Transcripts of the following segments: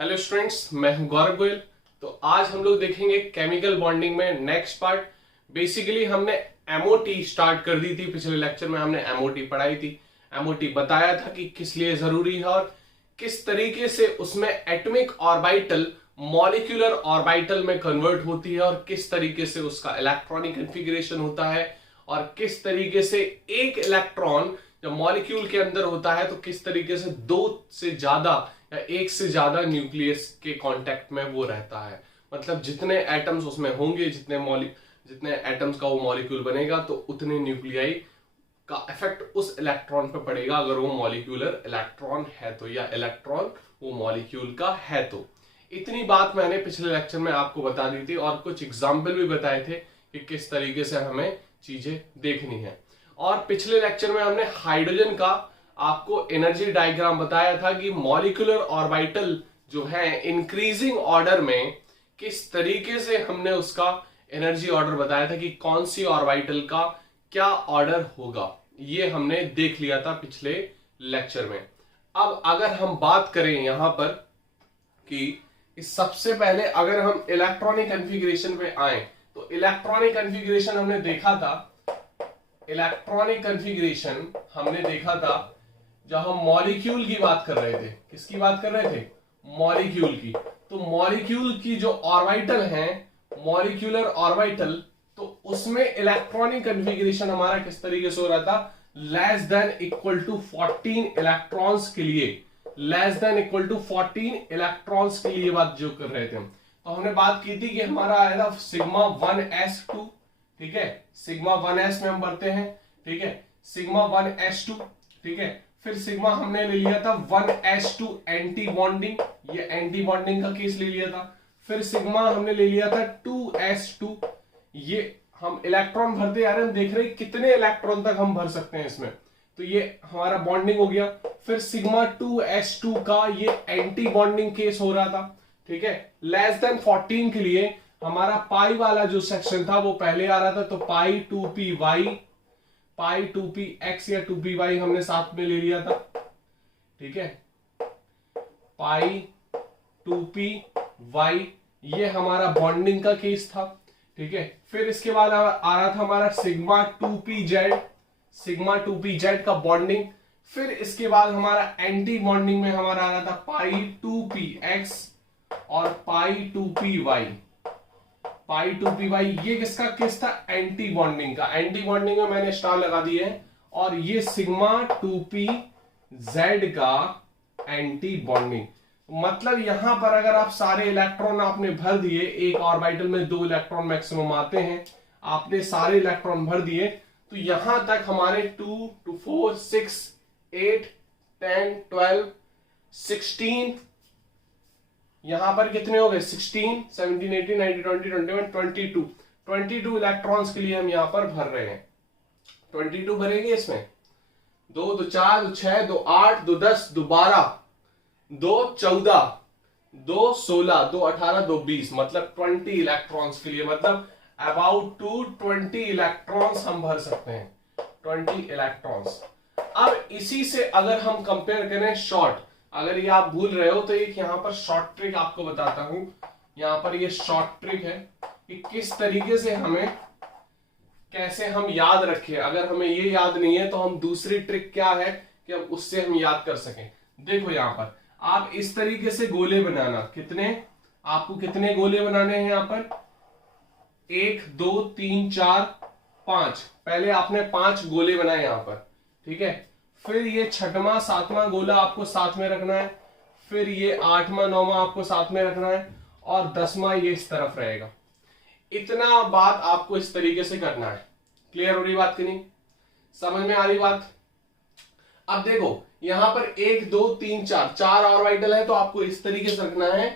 Hello students, मैं हूं गौरव गोयल। तो आज हम लोग देखेंगे केमिकल बॉन्डिंग में नेक्स्ट पार्ट। बेसिकली हमने एमओटी स्टार्ट कर दी थी। पिछले लेक्चर में हमने एमओटी पढ़ाई थी। एमओटी बताया था कि किस लिए जरूरी है और किस तरीके से उसमें एटॉमिक ऑर्बिटल मॉलिक्यूलर ऑर्बिटल में कन्वर्ट होती है और किस तरीके से उसका इलेक्ट्रॉनिक कॉन्फ़िगरेशन होता है और किस तरीके से एक इलेक्ट्रॉन जब मॉलिक्यूल के अंदर होता है तो किस तरीके से दो से ज्यादा या एक से ज्यादा न्यूक्लियस के कांटेक्ट में वो रहता है। मतलब जितने एटम्स उसमें होंगे, जितने एटम्स का वो मॉलिक्यूल बनेगा तो उतने न्यूक्लियाई का इफेक्ट उस इलेक्ट्रॉन पे पड़ेगा अगर वो मॉलिक्यूलर इलेक्ट्रॉन है तो, या इलेक्ट्रॉन वो मॉलिक्यूल का है तो। इतनी बात मैंने पिछले लेक्चर में आपको बता दी थी और कुछ एग्जाम्पल भी बताए थे कि किस तरीके से हमें चीजें देखनी है। और पिछले लेक्चर में हमने हाइड्रोजन का आपको एनर्जी डायग्राम बताया था कि मॉलिक्यूलर ऑर्बिटल जो है इंक्रीजिंग ऑर्डर में किस तरीके से हमने उसका एनर्जी ऑर्डर बताया था कि कौन सी ऑर्बिटल का क्या ऑर्डर होगा। ये हमने देख लिया था पिछले लेक्चर में। अब अगर हम बात करें यहां पर कि सबसे पहले अगर हम इलेक्ट्रॉनिक कॉन्फ़िगरेशन पे आए तो इलेक्ट्रॉनिक कॉन्फ़िगरेशन हमने देखा था। इलेक्ट्रॉनिक कॉन्फ़िगरेशन हमने देखा था जब हम मॉलिक्यूल की बात कर रहे थे। किसकी बात कर रहे थे? मॉलिक्यूल की। तो मॉलिक्यूल की जो ऑर्बिटल है, मॉलिक्यूलर ऑर्बिटल, तो उसमें इलेक्ट्रॉनिक कॉन्फ़िगरेशन हमारा किस तरीके से हो रहा था? Less than equal to 14 electrons के लिए, less than equal to 14 electrons के लिए बात जो कर रहे थे। तो हमने बात की थी कि हमारा आया था सिग्मा 1s2, ठीक है, सिग्मा 1s में हम बढ़ते हैं, ठीक है, सिग्मा 1s2, ठीक है। फिर सिग्मा हमने ले लिया था 1s2 एंटी बॉन्डिंग, ये एंटी बॉन्डिंग का केस ले लिया था। फिर सिग्मा हमने ले लिया था 2s2, ये हम इलेक्ट्रॉन भरते आ रहे हैं, देख रहे हैं कितने इलेक्ट्रॉन तक हम भर सकते हैं इसमें, तो ये हमारा बॉन्डिंग हो गया। फिर सिग्मा 2s2 का ये एंटी बॉन्डिंग केस हो रहा था, ठीक है। लेस देन 14 के लिए हमारा पाई वाला जो सेक्शन था वो पहले आ रहा था, तो पाई 2py, पाई 2px या 2py हमने साथ में ले लिया था, ठीक है। पाई 2py ये हमारा बॉन्डिंग का केस था, ठीक है। फिर इसके बाद आ रहा था हमारा सिग्मा 2pz, सिग्मा 2pz का बॉन्डिंग। फिर इसके बाद हमारा एंटी बॉन्डिंग में हमारा आ रहा था पाई 2px और पाई 2py, पाई 2py ये किसका केस था? एंटी बॉन्डिंग का। एंटी बॉन्डिंग में मैंने स्टार लगा दिए है। और ये सिग्मा 2pz का एंटी बॉन्डिंग। मतलब यहां पर अगर आप सारे इलेक्ट्रॉन आपने भर दिए, एक ऑर्बिटल में 2 इलेक्ट्रॉन मैक्सिमम आते हैं, आपने सारे इलेक्ट्रॉन भर दिए, तो यहां तक हमारे 2 2 4 6 8 10 12 16, यहां पर कितने हो गए? 16 17 18 19 20 21 22 22 इलेक्ट्रॉन्स के लिए हम यहां पर भर रहे हैं। 22 भरेंगे इसमें, 2 2 4 2 6 2 8 2 10 2 12 2 14 2 16 2 18 2 20, मतलब 20 इलेक्ट्रॉन्स के लिए, मतलब अबाउट टू 20 इलेक्ट्रॉन्स हम भर सकते हैं, 20 इलेक्ट्रॉन्स। अब इसी से अगर हम कंपेयर करें शॉर्ट, अगर ये आप भूल रहे हो तो एक यहां पर शॉर्ट ट्रिक आपको बताता हूं। यहां पर ये शॉर्ट ट्रिक है कि किस तरीके से हमें, कैसे हम याद रखें। अगर हमें ये याद नहीं है तो हम दूसरी ट्रिक क्या है कि अब उससे हम याद कर सकें। देखो यहां पर आप इस तरीके से गोले बनाना, कितने आपको कितने गोले बनाने हैं यहां पर? 1 2 3 4 5, पहले आपने 5 गोले बनाए यहां पर, ठीक है। फिर ये 6वां 7वां गोला आपको साथ में रखना है, फिर ये 8वां 9वां आपको साथ में रखना है और 10वां ये इस तरफ रहेगा। इतना बात आपको इस तरीके से करना है। क्लियर हो रही बात कि नहीं? समझ में आ रही बात? अब देखो यहां पर 1 2 3 4 4 ऑर्बिटल है, तो आपको इस तरीके से रखना है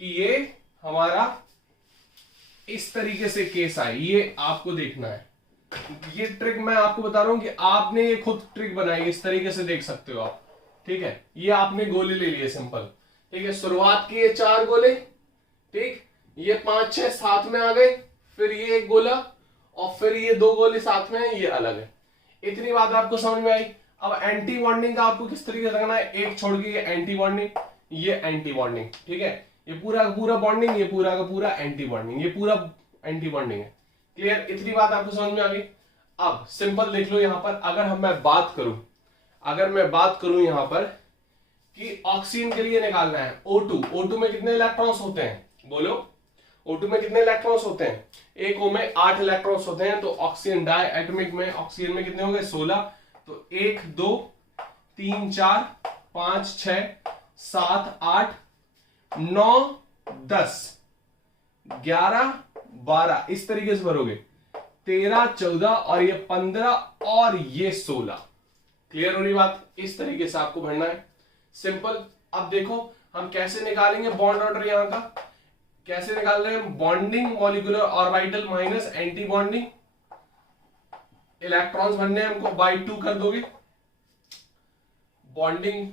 कि ये हमारा इस तरीके से केस आए, ये आपको देखना है। ये ट्रिक मैं आपको बता रहा हूं कि आपने ये खुद ट्रिक बनाई, इस तरीके से देख सकते हो आप, ठीक है। ये आपने गोले ले लिए सिंपल, ठीक है। शुरुआत किए 4 गोले, ठीक, ये 5 6 साथ में आ गए, फिर ये एक गोला और फिर ये 2 गोले साथ में है, ये अलग है। इतनी बात आपको समझ में आई। अब एंटी बॉन्डिंग का आपको किस तरीके से करना है, एक छोड़ के एंटी बॉन्डिंग, ये एंटी बॉन्डिंग, ठीक है। ये पूरा का पूरा बॉन्डिंग, ये पूरा का पूरा एंटी बॉन्डिंग, ये पूरा एंटी बॉन्डिंग है। क्लियर, इतनी बात आपको समझ में आ गई। अब सिंपल देख लो यहां पर, अगर मैं बात करूं यहां पर कि ऑक्सीजन के लिए निकालना है O2, O2 में कितने इलेक्ट्रॉन्स होते हैं, बोलो O2 में कितने इलेक्ट्रॉन्स होते हैं, एक O में 8 इलेक्ट्रॉन्स होते हैं, तो ऑक्सीजन डाई एटॉमिक में ऑक्सीजन में कितने हो गए 16, तो 1 2 3 4 5 6 7 8 9 10 11 12 इस तरीके से भरोगे, 13 14 और ये 15 और ये 16। क्लियर हो रही बात, इस तरीके से आपको भरना है, सिंपल। अब देखो हम कैसे निकालेंगे बॉन्ड ऑर्डर, यहां का कैसे निकाल रहे हैं, bonding molecular orbital minus anti bonding, electrons भरने हैं हमको, बाई 2 कर दोगे, bonding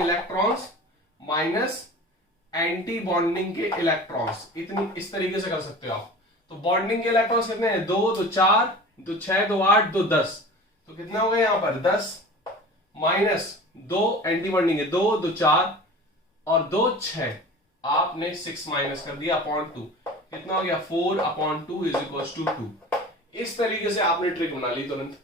electrons minus anti bonding के इलेक्ट्रॉन्स, इतनी इस तरीके से कर सकते हो आप। तो बॉन्डिंग के इलेक्ट्रॉन्स कितने हैं, 2 2 4 2 6 2 8 2 10, तो कितना हो गया यहां पर 10 माइनस 2 एंटी बॉन्डिंग है 2 2 4 और 2 6, आपने 6 माइनस कर दिया अपॉन 2, कितना हो गया 4 अपॉन 2 इज इक्वल टू 2। इस तरीके से आपने ट्रिक बना ली तुरंत।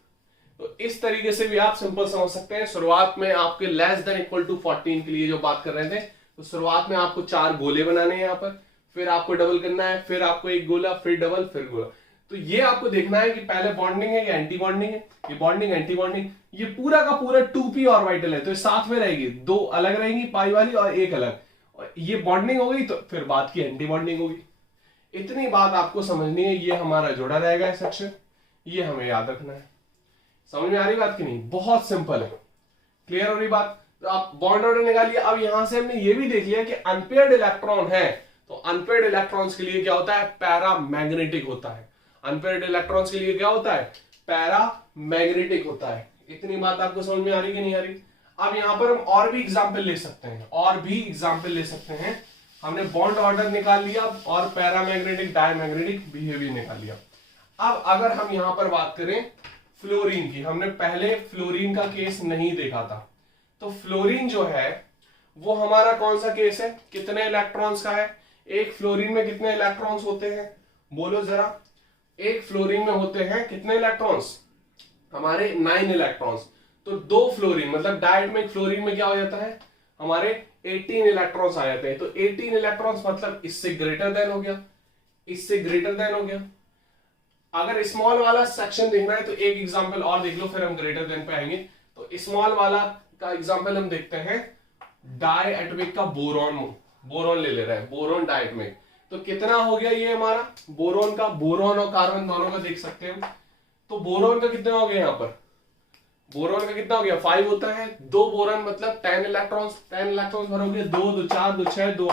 तो इस तरीके से भी आप सिंपल समझ सकते हैं। शुरुआत में आपके लेस देन इक्वल टू 14 के लिए जो बात कर रहे थे, तो शुरुआत में आपको 4 गोले बनाने हैं यहाँ पर, फिर आपको डबल करना है, फिर आपको एक गोला, फिर डबल, फिर गोला। तो ये आपको देखना है कि पहले बॉन्डिंग है या एंटी बॉन्डिंग है, ये बॉन्डिंग एंटी बॉन्डिंग, ये पूरा का पूरा 2p ऑर्बिटल है, तो ये साथ में रहेगी, 2 अलग रहेंगी पाई वाली और एक अलग, और ये बॉन्डिंग हो गई तो फिर बात की एंटी बॉन्डिंग होगी। इतनी बात आपको समझनी है, ये हमारा जुड़ा रहेगा सेक्शन, ये हमें याद रखना है। समझ में आ रही बात की नहीं, बहुत सिंपल है, क्लियर हो रही बात। तो आप बॉन्ड ऑर्डर निकालिए। अब यहां से हमने ये भी देख लिया कि अनपेयर्ड इलेक्ट्रॉन है, तो अनपेयर्ड इलेक्ट्रॉन्स के लिए क्या होता है, पैरामैग्नेटिक होता है। अनपेयर्ड इलेक्ट्रॉन्स के लिए क्या होता है, पैरामैग्नेटिक होता है। इतनी बात आपको समझ में आ रही कि नहीं आ रही। अब यहां पर हम और भी एग्जाम्पल ले सकते हैं, हमने बॉन्ड ऑर्डर निकाल लिया और पैरामैग्नेटिक डायमैग्नेटिक बिहेवियर निकाल लिया। अब अगर हम यहां पर बात करें फ्लोरीन की, हमने पहले फ्लोरीन का केस नहीं देखा था, तो फ्लोरीन जो है वो हमारा कौन सा केस है, कितने इलेक्ट्रॉन्स का है, एक फ्लोरीन में कितने इलेक्ट्रॉन्स होते हैं, बोलो जरा। एक फ्लोरीन में होते हैं कितने इलेक्ट्रॉन्स, हमारे 9 इलेक्ट्रॉन्स। तो 2 फ्लोरीन मतलब डायटोमिक फ्लोरीन में क्या हो जाता है, हमारे 18 इलेक्ट्रॉन्स आ जाते हैं। तो 18 इलेक्ट्रॉन्स मतलब इससे ग्रेटर देन हो गया, अगर स्मॉल वाला सेक्शन देखना है तो एक एग्जांपल और देख लो, फिर हम ग्रेटर देन पे आएंगे। तो स्मॉल वाला का एग्जांपल हम देखते हैं, डाई एटॉमिक का बोरॉन ले ले रहे हैं, बोरॉन डायटोमिक। तो कितना हो गया ये हमारा बोरॉन का, बोरॉन और कार्बन दोनों का देख सकते हैं। तो बोरॉन का कितना हो गया, यहाँ पर बोरॉन का कितना हो गया 5 होता है, 2 बोरॉन मतलब 10 इलेक्ट्रॉन्स भरोगे, 2 2 4 2 6 2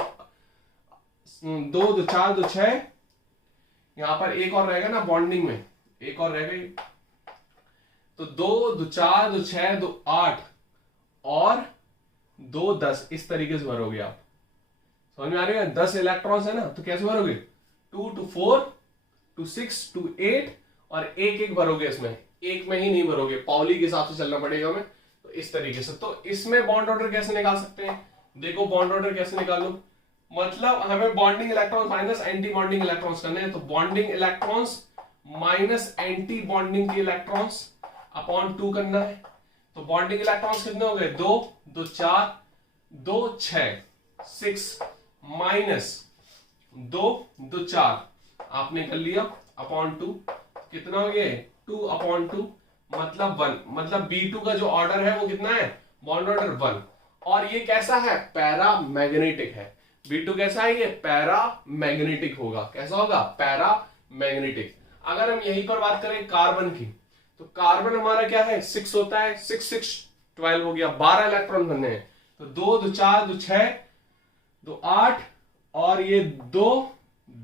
2 4 2 6, यहां पर एक और रहेगा ना बॉन्डिंग में, एक और रहेगा, तो 2 2 4 2 6 2 8 और 2 10 इस तरीके से भरोगे आप। समझ में आ रही है, 10 इलेक्ट्रॉन्स है ना, तो कैसे भरोगे 2 2 4 2 6 2 8 और एक एक भरोगे, इसमें एक में ही नहीं भरोगे, पाउली के हिसाब से चलना पड़ेगा हमें। तो इस तरीके से, तो इसमें बॉन्ड ऑर्डर कैसे निकाल सकते हैं, देखो बॉन्ड ऑर्डर कैसे निकालो, मतलब हमें bonding electrons minus anti bonding electrons करने हैं। तो bonding electrons minus anti bonding के इलेक्ट्रॉन्स अपॉन 2 करना है। तो बॉन्डिंग इलेक्ट्रॉन्स कितने हो गए 2 2 4 2 6 6 माइनस 2 2 4 आपने कर लिया अपॉन 2, कितना हो गया 2 अपॉन 2 मतलब 1, मतलब B2 का जो ऑर्डर है वो कितना है, बॉन्ड ऑर्डर 1। और ये कैसा है, पैरामैग्नेटिक है। B2 कैसा है, ये पैरामैग्नेटिक होगा। कैसा होगा, पैरामैग्नेटिक। अगर हम यहीं पर बात करें कार्बन की, तो कार्बन हमारा क्या है 6 होता है, 6 6 12 हो गया, 12 इलेक्ट्रॉन बनने हैं। तो 2 2 4 2 6 2 8 और ये 2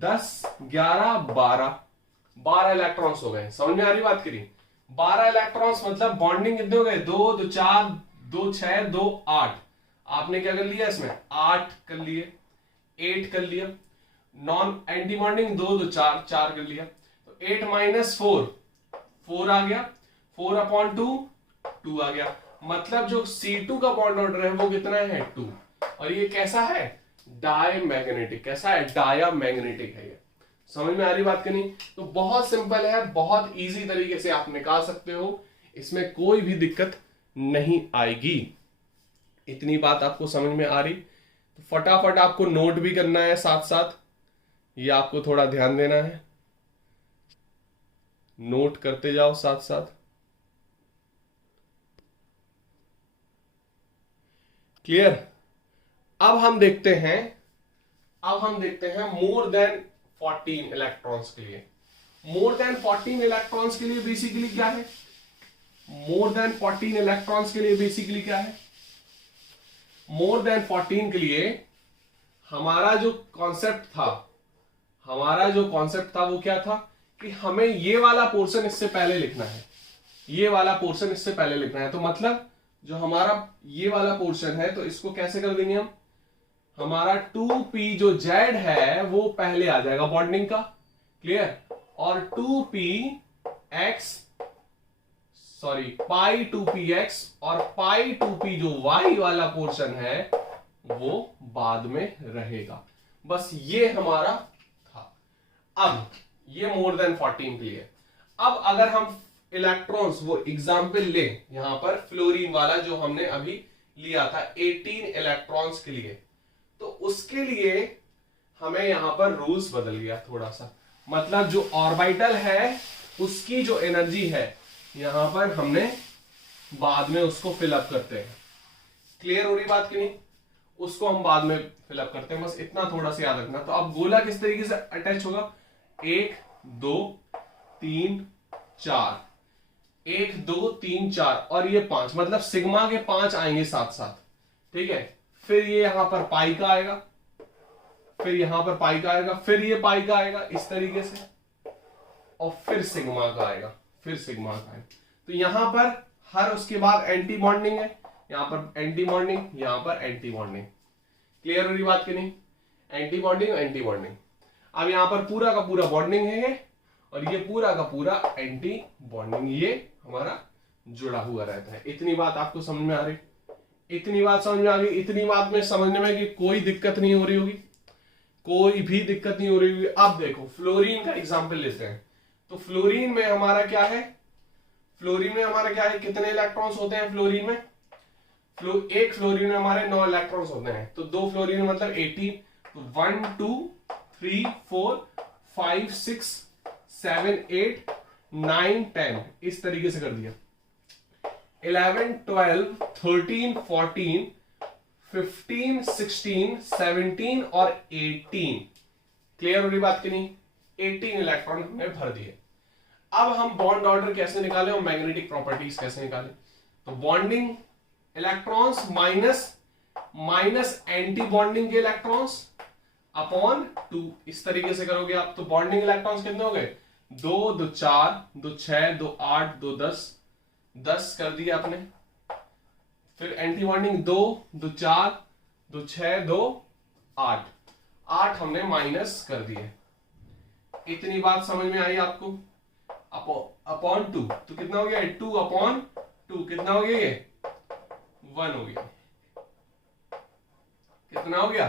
10 11 12 इलेक्ट्रॉन्स हो गए। समझ में आ रही बात करी, 12 इलेक्ट्रॉन्स मतलब बॉन्डिंग कितने हो गए 2 2 4 2 6 2 8, आपने क्या कर लिया इसमें 8 कर लिए, 8 कर लिया, नॉन एंटी बॉन्डिंग 2 2 4 4 कर लिया। तो 8 माइनस 4 4 आ गया, 4 अपॉन 2 2 आ गया। मतलब जो C2 का बॉन्ड ऑर्डर है वो कितना है 2, और ये कैसा है डायमैग्नेटिक। कैसा है डायमैग्नेटिक है ये। समझ में आ रही बात कि नहीं? तो बहुत सिंपल है, बहुत इजी तरीके से आप निकाल सकते हो, इसमें कोई भी दिक्कत नहीं आएगी। इतनी बात आपको समझ में आ रही? तो फटाफट आपको नोट भी करना है साथ साथ, ये आपको थोड़ा ध्यान देना है, नोट करते जाओ साथ साथ। क्लियर? अब हम देखते हैं मोर देन 14 इलेक्ट्रॉन्स के लिए। मोर देन 14 इलेक्ट्रॉन्स के लिए बेसिकली क्या है? मोर देन 14 इलेक्ट्रॉन्स के लिए बेसिकली क्या है? मोर देन 14 के लिए हमारा जो कॉन्सेप्ट था वो क्या था कि हमें ये वाला पोर्शन इससे पहले लिखना है, ये वाला पोर्शन इससे पहले लिखना है। तो मतलब जो हमारा ये वाला पोर्शन है तो इसको कैसे कर देंगे हम? हमारा 2p जो z है वो पहले आ जाएगा बॉन्डिंग का। क्लियर? और 2px पाई 2px और पाई 2p जो y वाला पोर्शन है वो बाद में रहेगा। बस ये हमारा था। अब ये मोर देन 14 के लिए। अब अगर हम इलेक्ट्रॉन्स वो एग्जाम्पल ले, यहां पर फ्लोरीन वाला जो हमने अभी लिया था 18 इलेक्ट्रॉन्स के लिए, तो उसके लिए हमें यहां पर रूल्स बदल गया थोड़ा सा। मतलब जो ऑर्बिटल है उसकी जो एनर्जी है यहां पर हमने बाद में उसको फिलअप करते हैं। क्लियर हो रही बात की नहीं? उसको हम बाद में फिलअप करते हैं, बस इतना थोड़ा सा याद रखना। तो अब गोला किस तरीके से अटैच होगा? 1 2 3 4, 1 2 3 4 और ये 5, मतलब सिग्मा के 5 आएंगे साथ साथ। ठीक है? फिर ये यहां पर पाई का आएगा, फिर यहां पर पाई का आएगा, फिर ये पाई का आएगा इस तरीके से, और फिर सिग्मा का आएगा, फिर सिग्मा का आएगा। तो यहां पर हर उसके बाद एंटी बॉन्डिंग है, यहां पर एंटी बॉन्डिंग, यहां पर एंटी बॉन्डिंग। क्लियर हो रही बात कि नहीं? Anti bonding, anti bonding. अब यहां पर पूरा का पूरा बॉन्डिंग है ये, और ये पूरा का पूरा एंटी बॉन्डिंग, ये हमारा जुड़ा हुआ रहता है। इतनी बात आपको समझ में आ रही? इतनी बात समझ में आ गई? इतनी बात में समझने में कि कोई दिक्कत नहीं हो रही होगी, कोई भी दिक्कत नहीं हो रही होगी। अब देखो फ्लोरीन का एग्जांपल लेते हैं। तो फ्लोरीन में हमारा क्या है? कितने इलेक्ट्रॉन्स होते हैं फ्लोरीन में? एक फ्लोरीन में हमारे 9 इलेक्ट्रॉन्स होते हैं, तो 2 फ्लोरीन मतलब 18। तो 1 2 3 4 5 6 7 8 9 10 इस तरीके से कर दिया। 11 12 13 14 15 16 17 और 18। क्लियर हो रही बात की नहीं? 18 इलेक्ट्रॉन हमने भर दिए। अब हम बॉन्ड ऑर्डर कैसे निकालें और मैग्नेटिक प्रॉपर्टीज कैसे निकालें? तो bonding electrons minus anti bonding के इलेक्ट्रॉन्स अपॉन 2 इस तरीके से करोगे आप। तो बॉन्डिंग इलेक्ट्रॉन्स कितने हो गए? 2 2 4 2 6 2 8 2 10 कर दिया आपने। फिर एंटी बॉन्डिंग 2 2 4 2 6 2 8 हमने माइनस कर दिए। इतनी बात समझ में आई आपको? अपॉन 2 तो कितना हो गया? 2 अपॉन 2 कितना हो गया? ये 1 हो गया। कितना हो गया?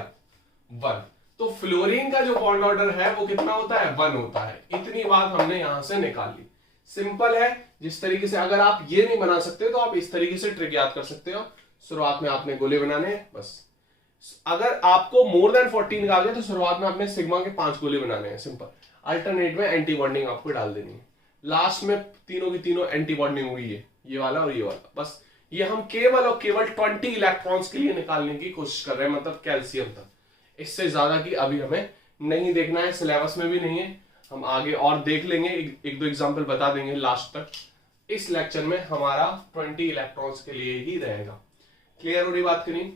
1। तो फ्लोरीन का जो बॉन्ड ऑर्डर है वो कितना होता है? 1 होता है। इतनी बात हमने यहां से निकाल ली। सिंपल है। जिस तरीके से अगर आप ये नहीं बना सकते तो आप इस तरीके से ट्रिक याद कर सकते हो। शुरुआत में आपने गोले बनाने हैं बस। अगर आपको मोर देन 14 का आ गया तो शुरुआत में आपने सिग्मा के 5 गोले बनाने हैं, सिंपल। अल्टरनेट में एंटी बॉन्डिंग आपको डाल देनी है। लास्ट में तीनों की तीनों एंटी बॉन्डिंग हुई है, ये वाला और ये वाला। बस ये हम केवल और केवल 20 इलेक्ट्रॉन्स के लिए निकालने की कोशिश कर रहे हैं, मतलब कैल्शियम तक। इससे ज्यादा की अभी हमें नहीं देखना है, सिलेबस में भी नहीं है। हम आगे और देख लेंगे, एक दो एग्जाम्पल बता देंगे लास्ट तक। इस लेक्चर में हमारा 20 इलेक्ट्रॉन्स के लिए ही रहेगा। क्लियर हो रही बात की नहीं?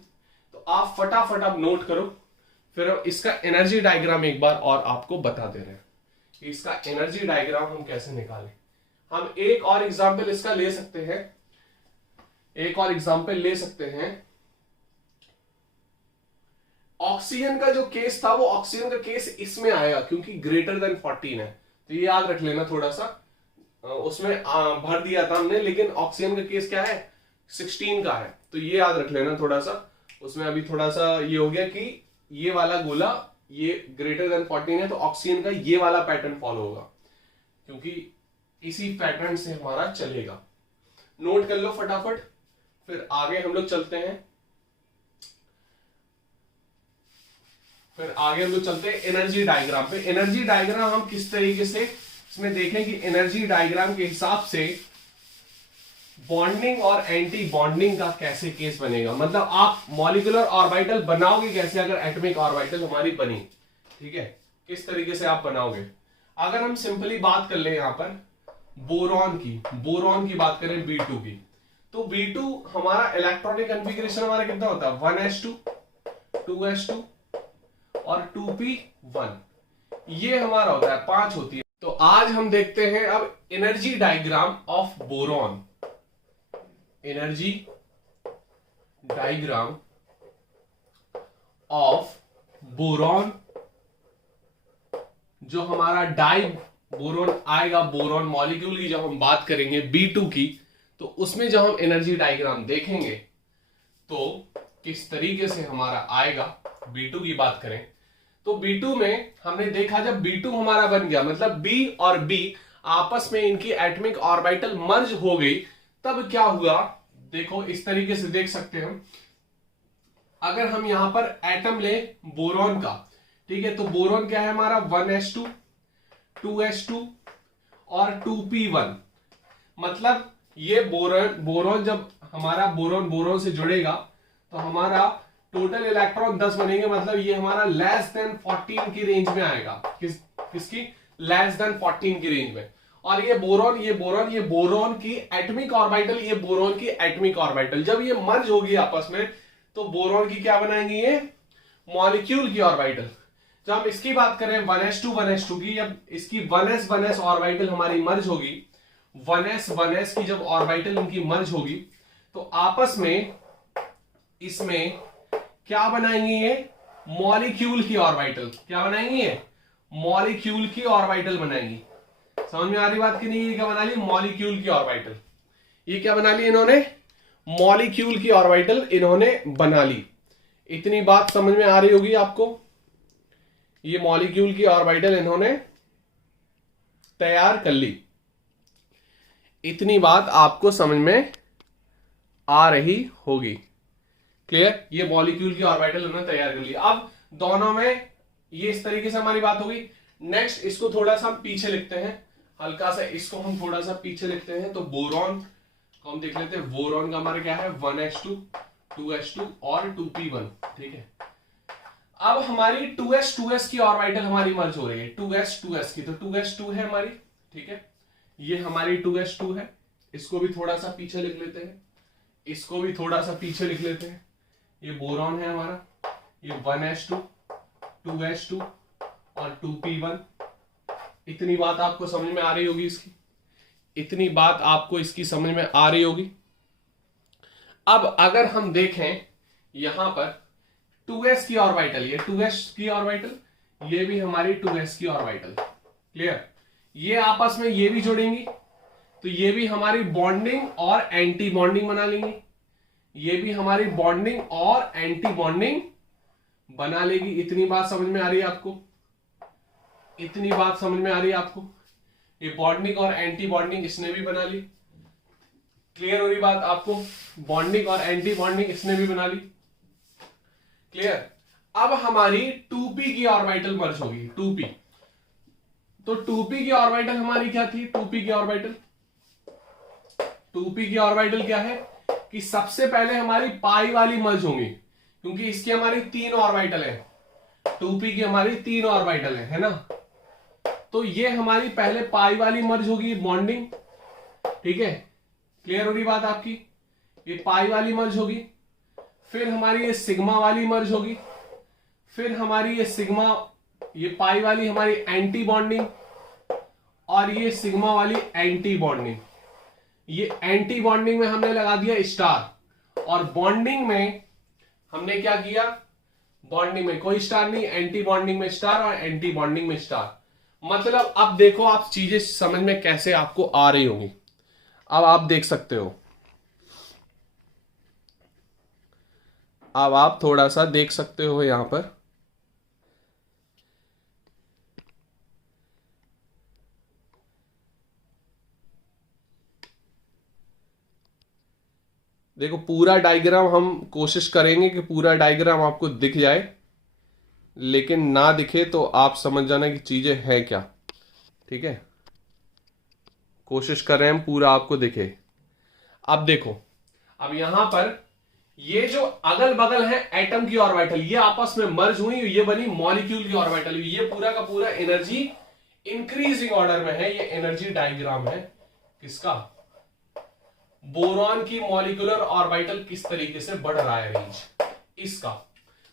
तो आप फटाफट आप नोट करो, फिर इसका एनर्जी डायग्राम एक बार और आपको बता दे रहे हैं कि इसका एनर्जी डायग्राम हम कैसे निकालें। हम एक और एग्जाम्पल इसका ले सकते हैं, ऑक्सीजन का जो केस था वो ऑक्सीजन का केस इसमें आएगा क्योंकि ग्रेटर देन 14 है। तो ये याद रख लेना थोड़ा सा। उसमें भर दिया था हमने, लेकिन ऑक्सीजन का केस क्या है 16 का है, तो ये याद रख लेना थोड़ा सा। उसमें अभी थोड़ा सा ये हो गया कि ये वाला गोला ये ग्रेटर देन 14 है, तो ऑक्सीजन का ये वाला पैटर्न फॉलो होगा, क्योंकि इसी पैटर्न से हमारा चलेगा। नोट कर लो फटाफट, फिर आगे हम लोग चलते हैं। फिर आगे हम लोग चलते हैं एनर्जी डायग्राम पे। एनर्जी डायग्राम हम किस तरीके से इसमें देखें कि एनर्जी डायग्राम के हिसाब से बॉन्डिंग और एंटी बॉन्डिंग का कैसे केस बनेगा, मतलब आप मॉलिक्यूलर ऑर्बिटल बनाओगे कैसे अगर एटॉमिक ऑर्बिटल हमारी बनी, ठीक है, किस तरीके से आप बनाओगे। अगर हम सिंपली बात कर ले यहां पर बोरॉन की बात करें B2 की, तो B2 हमारा इलेक्ट्रॉनिक कॉन्फ़िगरेशन हमारा कितना होता है 1s2 2s2 और 2p1, ये हमारा होता है 5 होती है। तो आज हम देखते हैं अब energy diagram of boron. Energy diagram of boron, जो हमारा डाई बोरॉन आएगा, बोरॉन मॉलिक्यूल की जब हम बात करेंगे B2 की, तो उसमें जब हम एनर्जी डायग्राम देखेंगे तो किस तरीके से हमारा आएगा। B2 की बात करें तो B2 में हमने देखा जब B2 हमारा बन गया, मतलब B और B आपस में इनकी एटॉमिक ऑर्बिटल मर्ज हो गई, तब क्या हुआ देखो इस तरीके से देख सकते हैं हम। अगर हम यहां पर एटम ले बोरॉन का, ठीक है, तो बोरॉन क्या है हमारा 1s2 2s2 और 2p1, मतलब ये बोरॉन जब हमारा बोरॉन से जुड़ेगा तो हमारा टोटल इलेक्ट्रॉन 10 बनेंगे, मतलब ये हमारा लेस देन 14 की रेंज में आएगा। किसकी लेस देन 14 की रेंज में। और ये बोरॉन की एटॉमिक ऑर्बिटल, ये बोरॉन की एटॉमिक ऑर्बिटल जब ये मर्ज होगी आपस में, तो बोरॉन की क्या बनाएंगे ये मॉलिक्यूल की ऑर्बिटल। जब हम इसकी बात करें 1s2 की, जब इसकी 1s ऑर्बिटल हमारी मर्ज होगी, 1s की जब ऑर्बिटल इनकी मर्ज होगी, तो आपस में इसमें क्या बनाएंगे ये मॉलिक्यूल की ऑर्बिटल। क्या बनाएंगे ये मॉलिक्यूल की ऑर्बिटल बनाएंगी। समझ में आ रही बात कि नहीं। ये क्या बना ली मॉलिक्यूल की ऑर्बिटल, ये क्या बना ली इन्होंने मॉलिक्यूल की ऑर्बिटल इन्होंने बना ली। इतनी बात समझ में आ रही होगी आपको, ये मॉलिक्यूल की ऑर्बिटल इन्होंने तैयार कर ली। इतनी बात आपको समझ में आ रही होगी, क्लियर। ये मॉलिक्यूल की ऑर्बिटल उन्होंने तैयार कर ली। अब दोनों में ये इस तरीके से हमारी बात होगी। नेक्स्ट इसको थोड़ा सा हम पीछे लिखते हैं, हल्का सा इसको हम थोड़ा सा पीछे लिखते हैं। तो बोरॉन को हम देख लेते हैं। बोरॉन का हमारा क्या है 1s2 2s2 और 2p1, ठीक है। अब हमारी 2s की ऑर्बिटल हमारी मर्ज हो रही है 2s की, तो 2s2 है हमारी, ठीक है। ये हमारी 2s2 है, इसको भी थोड़ा सा पीछे लिख लेते हैं, इसको भी थोड़ा सा पीछे लिख लेते हैं। ये बोरॉन है हमारा, ये 1s2 2s2 और 2p1। इतनी बात आपको समझ में आ रही होगी इसकी, इतनी बात आपको इसकी समझ में आ रही होगी। अब अगर हम देखें यहां पर 2s की ऑर्बिटल, ये 2s की ऑर्बिटल, ये भी हमारी 2s की ऑर्बिटल, क्लियर। ये आपस में ये भी जुड़ेंगी, तो ये भी हमारी बॉन्डिंग और एंटी बॉन्डिंग बना लेंगी। ये भी हमारी बॉन्डिंग और एंटी बॉन्डिंग बना लेगी। इतनी बात समझ में आ रही है आपको, इतनी बात समझ में आ रही है आपको। ये बॉन्डिंग और एंटी बॉन्डिंग इसने भी बना ली, क्लियर हो रही बात आपको। बॉन्डिंग और एंटी बॉन्डिंग इसने भी बना ली, क्लियर। अब हमारी 2p की ऑर्बिटल मर्ज होगी 2p, तो 2p की ऑर्बिटल हमारी क्या थी 2p की ऑर्बिटल क्या है कि सबसे पहले हमारी पाई वाली मर्ज होंगी, क्योंकि इसकी हमारी 3 ऑर्बिटल है, 2p की हमारी 3 ऑर्बिटल है ना। तो ये हमारी पहले पाई वाली मर्ज होगी बॉन्डिंग, ठीक है, क्लियर हो रही बात आपकी। ये पाई वाली मर्ज होगी, फिर हमारी ये सिग्मा वाली मर्ज होगी, फिर हमारी ये सिग्मा, ये पाई वाली हमारी एंटी बॉन्डिंग, और ये सिग्मा वाली एंटी बॉन्डिंग। ये एंटी बॉन्डिंग में हमने लगा दिया स्टार, और बॉन्डिंग में हमने क्या किया, बॉन्डिंग में कोई स्टार नहीं, एंटी बॉन्डिंग में स्टार और एंटी बॉन्डिंग में स्टार। मतलब अब देखो, आप चीजें समझ में कैसे आपको आ रही होंगी। अब आप देख सकते हो, अब आप थोड़ा सा देख सकते हो यहां पर। देखो पूरा डायग्राम हम कोशिश करेंगे कि पूरा डायग्राम आपको दिख जाए, लेकिन ना दिखे तो आप समझ जाना कि चीजें हैं क्या। ठीक है, कोशिश कर रहे हैं हम पूरा आपको दिखे। अब देखो, अब यहां पर ये जो अगल बगल है एटम की ऑर्बिटल, ये आपस में मर्ज हुई, ये बनी मॉलिक्यूल की ऑर्बिटल। ये पूरा का पूरा एनर्जी इंक्रीजिंग ऑर्डर में है। ये एनर्जी डायग्राम है किसका, बोरॉन की मॉलिक्यूलर ऑर्बिटल किस तरीके से बढ़ रहा है रेंज इसका।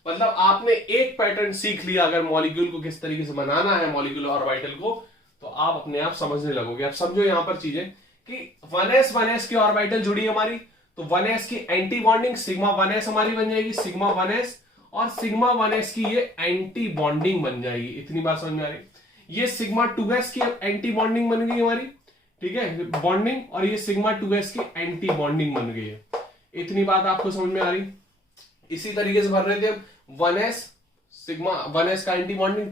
मतलब आपने एक पैटर्न सीख लिया अगर मॉलिक्यूल को किस तरीके से बनाना है मॉलिक्यूलर ऑर्बिटल को, तो आप अपने आप समझने लगोगे। अब समझो यहां पर चीजें कि 1s की ऑर्बिटल जुड़ी है हमारी, तो 1s की एंटी बॉन्डिंग सिग्मा 1s हमारी बन जाएगी, सिग्मा 1s, और सिग्मा 1s की ये एंटी बॉन्डिंग बन जाएगी। इतनी बात समझ में आ रही। ये सिग्मा 2s की एंटी बॉन्डिंग बन गई हमारी, ठीक है, बॉन्डिंग, और ये सिग्मा 2s की एंटी बॉन्डिंग बन गई है। इतनी बात आपको समझ में आ रही। इसी तरीके से भर रहे थे हम 1s, सिग्मा 1s का एंटी बॉन्डिंग,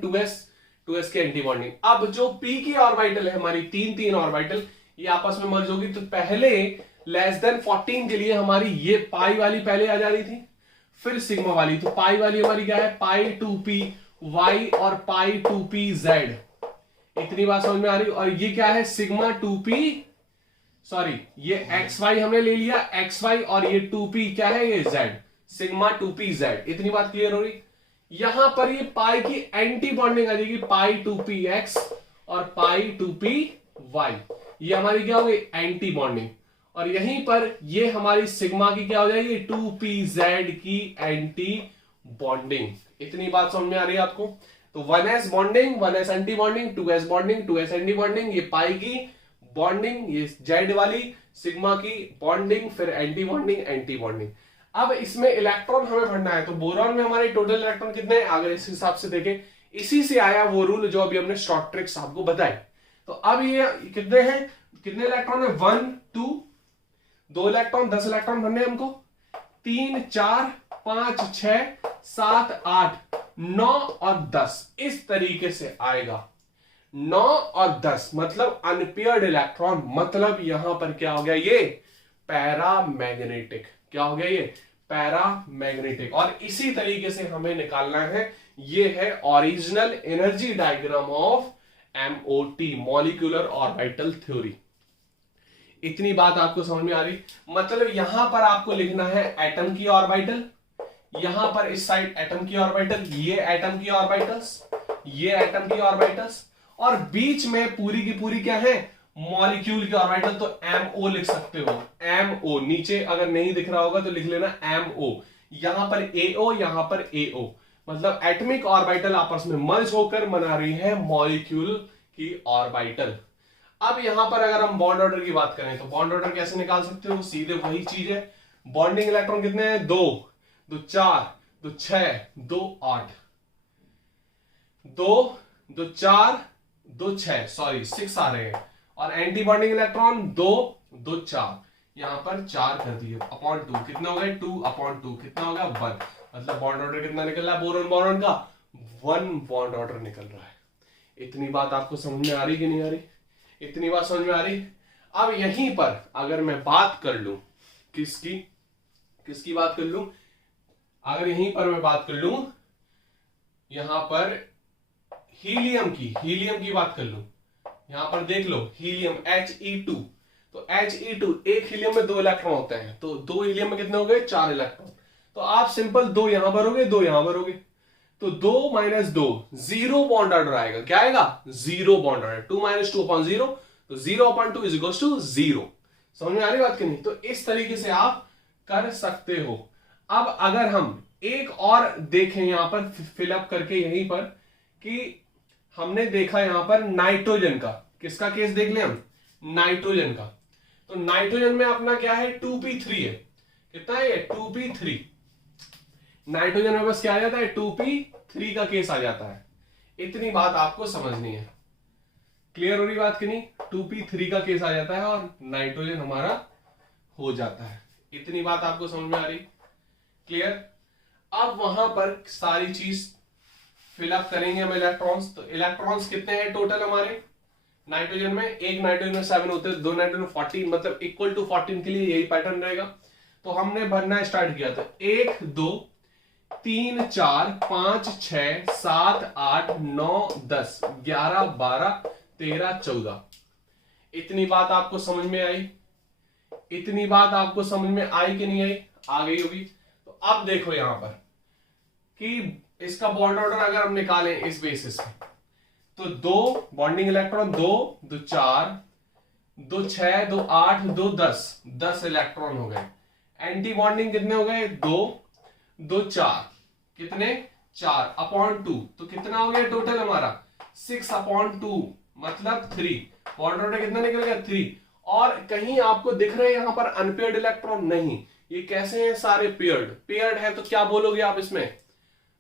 2s की एंटी बॉन्डिंग। अब जो p की ऑर्बिटल है हमारी, तीन ऑर्बिटल, ये आपस में मर्ज होगी। तो पहले लेस देन 14 के लिए हमारी ये पाई वाली पहले आ जा रही थी, फिर सिग्मा वाली। तो पाई वाली हमारी क्या है, पाई 2p y और पाई 2p z। इतनी बात समझ में आ रही। और ये क्या है, सिग्मा 2p, सॉरी ये xy हमने ले लिया, xy, और ये 2p क्या है, ये z, सिग्मा 2p z। इतनी बात क्लियर हो रही। यहां पर ये पाई की एंटी बॉन्डिंग आ जाएगी, पाई 2p x और पाई 2p y। ये हमारी क्या हो गई, एंटी बॉन्डिंग। और यहीं पर ये हमारी सिग्मा की क्या हो जाएगी, 2pz की एंटी बॉन्डिंग। इतनी बात समझ में आ रही है आपको। तो 1s bonding, 1s anti bonding, 2s bonding, 2s anti bonding, ये पाई की बॉन्डिंग, ये जेड वाली सिग्मा की बॉन्डिंग, फिर एंटी बॉन्डिंग, एंटी बॉन्डिंग। अब इसमें इलेक्ट्रॉन हमें भरना है। तो बोरॉन में हमारे टोटल इलेक्ट्रॉन कितने हैं, अगर इस हिसाब से देखें, इसी से आया वो रूल जो अभी हमने शॉर्ट ट्रिक्स आपको बताए। तो अब ये कितने हैं, कितने इलेक्ट्रॉन है, 1 2, 2 इलेक्ट्रॉन, 10 इलेक्ट्रॉन भरने हमको, 3 4 5 6 7 8 9 और 10, इस तरीके से आएगा। 9 और 10 मतलब अनपेयर्ड इलेक्ट्रॉन। मतलब यहां पर क्या हो गया, ये पैरामैग्नेटिक। क्या हो गया, ये पैरामैग्नेटिक। और इसी तरीके से हमें निकालना है, ये है original energy diagram of MOT, molecular orbital theory. इतनी बात आपको समझ में आ रही। मतलब यहां पर आपको लिखना है एटम की ऑर्बिटल, यहां पर इस साइड एटम की ऑर्बिटल, ये एटम की ऑर्बिटल्स, ये एटम की ऑर्बिटल्स, और बीच में पूरी की पूरी क्या है, मॉलिक्यूल की ऑर्बिटल। तो MO लिख सकते हो, MO। नीचे अगर नहीं दिख रहा होगा तो लिख लेना MO। यहां पर AO, यहां पर AO, मतलब एटमिक ऑर्बिटल आपस में मर्ज होकर बना रही है मॉलिक्यूल की ऑर्बिटल। अब यहां पर अगर हम बॉन्ड ऑर्डर की बात करें तो बॉन्ड ऑर्डर कैसे निकाल सकते हो, सीधे वही चीज है। बॉन्डिंग इलेक्ट्रॉन कितने हैं, 2 2 4 2 6 2 8, 2 2 4 2 6, सॉरी 6 आ रहे हैं। और एंटी बॉन्डिंग इलेक्ट्रॉन 2 2 4, यहां पर 4 कर दिए, अपॉन 2 कितना हो गया, 2 अपॉन 2 कितना हो गया, 1। मतलब बॉन्ड ऑर्डर कितना निकल रहा है बोरॉन बोरॉन का, 1 बॉन्ड ऑर्डर निकल रहा है। इतनी बात आपको समझ में आ रही कि नहीं आ रही, इतनी बात समझ में आ रही। अब यहीं पर अगर मैं बात कर लूं, किसकी किसकी बात कर लूं, अगर यहीं पर मैं बात कर लूं, यहां पर हीलियम की बात कर लूं, यहां पर देख लो हीलियम He2। तो He2, एक हीलियम में 2 इलेक्ट्रॉन होते हैं, तो 2 हीलियम में कितने हो गए, 4 इलेक्ट्रॉन। तो आप सिंपल 2 यहां भरोगे, 2 यहां भरोगे, तो 2 - 2 0 बॉन्ड ऑर्डर आएगा। क्या आएगा, 0 बॉन्ड ऑर्डर। 2 - 2 अपॉन 0, तो 0 अपॉन 2 इज इक्वल्स टू 0। समझ में आ रही बात कि नहीं। तो इस तरीके से आप कर सकते हो। अब अगर हम एक और देखें यहां पर फिलअप करके, यहीं पर कि हमने देखा यहां पर नाइट्रोजन का, किसका केस देख लें हम, नाइट्रोजन का। तो नाइट्रोजन में अपना क्या है, 2p3 है। कितना है, 2p3। नाइट्रोजन में बस क्या आ जाता है, 2p3 का केस आ जाता है। इतनी बात आपको समझनी है। क्लियर हो रही बात कि नहीं? 2p3 का केस आ जाता है और नाइट्रोजन हमारा हो जाता है। इतनी बात आपको समझ में आ रही? क्लियर? अब वहां पर सारी चीज फिलअप करेंगे हम इलेक्ट्रॉन्स। तो इलेक्ट्रॉन्स कितने हैं टोटल हमारे नाइट्रोजन में? एक नाइट्रोजन में 7 होते हैं, दो नाइट्रोजन में 14, मतलब इक्वल टू 14 के लिए यही पैटर्न रहेगा। तो हमने भरना स्टार्ट किया था 1 2 3 4 5 6 7 8 9 10 11 12 13 14। इतनी बात आपको समझ में आई? इतनी बात आपको समझ में आई कि नहीं आई? आ गई होगी। तो अब देखो यहां पर कि इसका बॉन्ड ऑर्डर अगर हम निकालें इस बेसिस पे, तो 2 बॉन्डिंग इलेक्ट्रॉन, 2 2 4 2 6 2 8 2 10 इलेक्ट्रॉन हो गए। एंटी बॉन्डिंग कितने हो गए? 2 2 4, कितने? 4 अपॉन 2, तो कितना हो गया टोटल हमारा? 6 अपॉन 2 मतलब 3। बॉन्ड ऑर्डर कितना निकल गया? 3। और कहीं आपको दिख रहे हैं यहां पर अनपेयर्ड इलेक्ट्रॉन? नहीं। ये कैसे हैं? सारे पेयर्ड। पेयर्ड है तो क्या बोलोगे आप इसमें?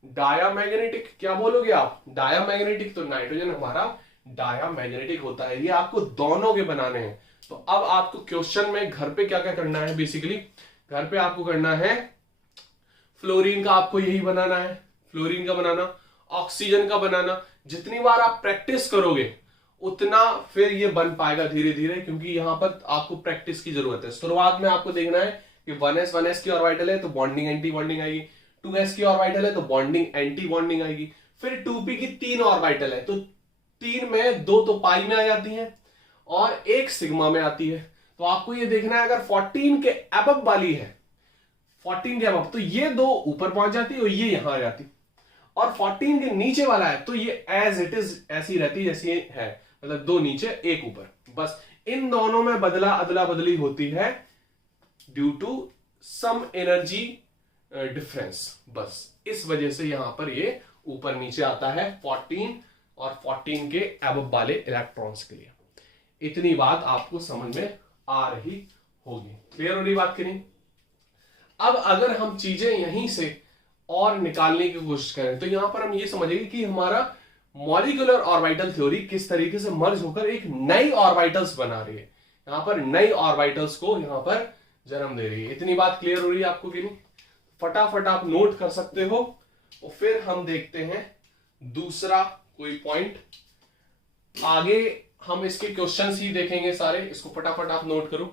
डायामैग्नेटिक। क्या बोलोगे आप? डायामैग्नेटिक। तो नाइट्रोजन हमारा डायामैग्नेटिक होता है। ये आपको दोनों के बनाने हैं। तो अब आपको क्वेश्चन में घर पे क्या क्या करना है? बेसिकली घर पे आपको करना है फ्लोरीन का, आपको यही बनाना है, फ्लोरीन का बनाना, ऑक्सीजन का बनाना। जितनी बार आप प्रैक्टिस करोगे उतना फिर ये बन पाएगा धीरे धीरे, क्योंकि यहां पर आपको प्रैक्टिस की जरूरत है। शुरुआत में आपको देखना है कि 1s की ऑर्बिटल है तो बॉन्डिंग एंटी बॉन्डिंग आएगी, 2s की ऑर्बिटल है तो बॉन्डिंग एंटी बॉन्डिंग आएगी, फिर 2p की 3 ऑर्बिटल है तो 3 में 2 तो पाई में आ जाती है और 1 सिग्मा में आती है। तो आपको ये देखना है अगर 14 के अबव वाली है, 14 के अबव, तो ये 2 ऊपर पहुंच जाती है और ये यहां आ जाती, और 14 के नीचे वाला है तो ये एज इट इज ऐसी रहती जैसी है, मतलब 2 नीचे 1 ऊपर। बस इन दोनों में बदला अदला बदली होती है due to some energy difference. बस इस वजह से यहां पर ये ऊपर नीचे आता है 14 और 14 के अबव वाले इलेक्ट्रॉन्स के लिए। इतनी बात आपको समझ में आ रही होगी। क्लियर हो रही बात की नहीं? अब अगर हम चीजें यहीं से और निकालने की कोशिश करें तो यहां पर हम ये समझेंगे कि हमारा मॉलिक्यूलर ऑर्बिटल थ्योरी किस तरीके से मर्ज होकर एक नई ऑर्बिटल्स बना रही है, यहां पर नई ऑर्बिटल्स को यहां पर जन्म दे रही है। इतनी बात क्लियर हो रही है आपको कि नहीं? फटाफट आप नोट कर सकते हो और फिर हम देखते हैं दूसरा कोई पॉइंट। आगे हम इसके क्वेश्चंस ही देखेंगे सारे, इसको फटाफट आप नोट करो।